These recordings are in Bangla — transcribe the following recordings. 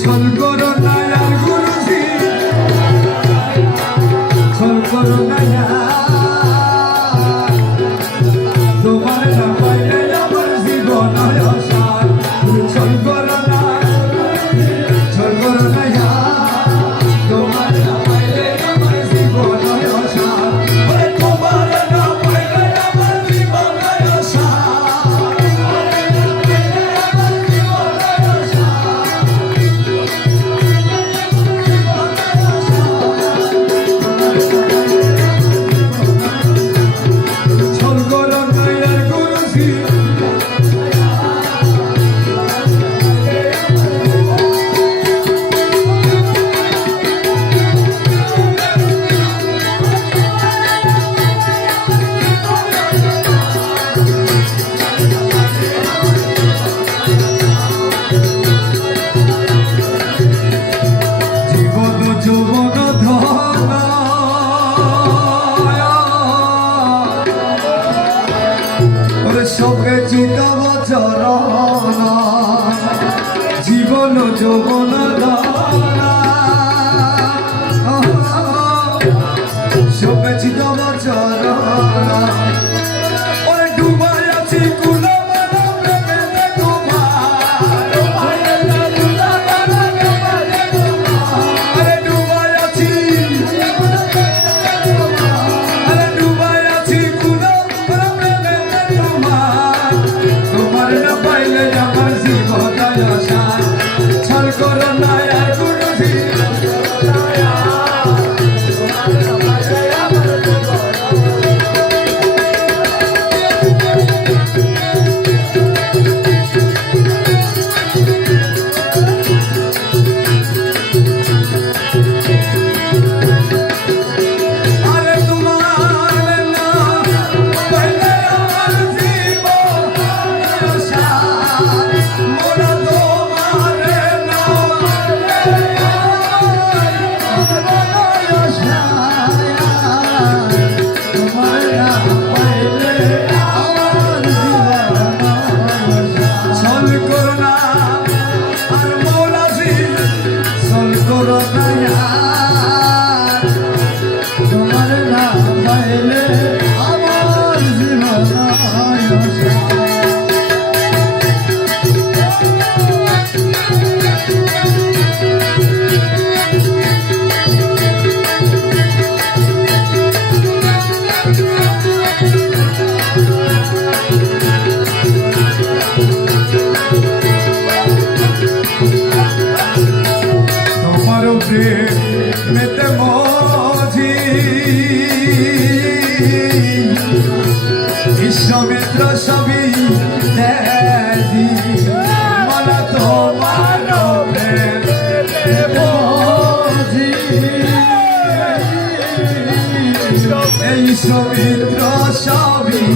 ছল করো শোকে চিতাব চরণ জীবন যৌবন শোকে চিতাব চরণ আর করো নাই। সমিত্র সবই দেখি। মনে তোমার এই সমিত্র সবই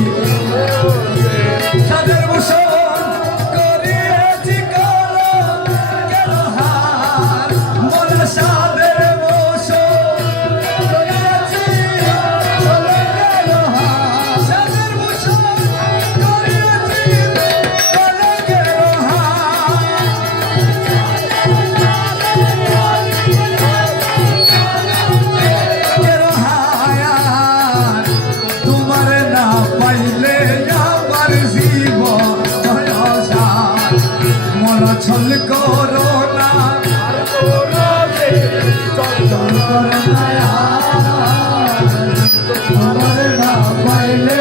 চল করো না। চল করো না পাইলে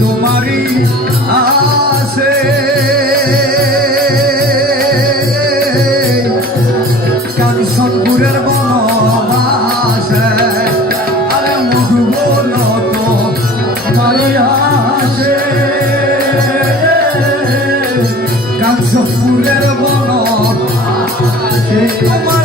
তোমারি আসে কাঞ্চনপুরের বনবাসে আরে মুখ আসে কাঞ্চনপুরের বন তোমার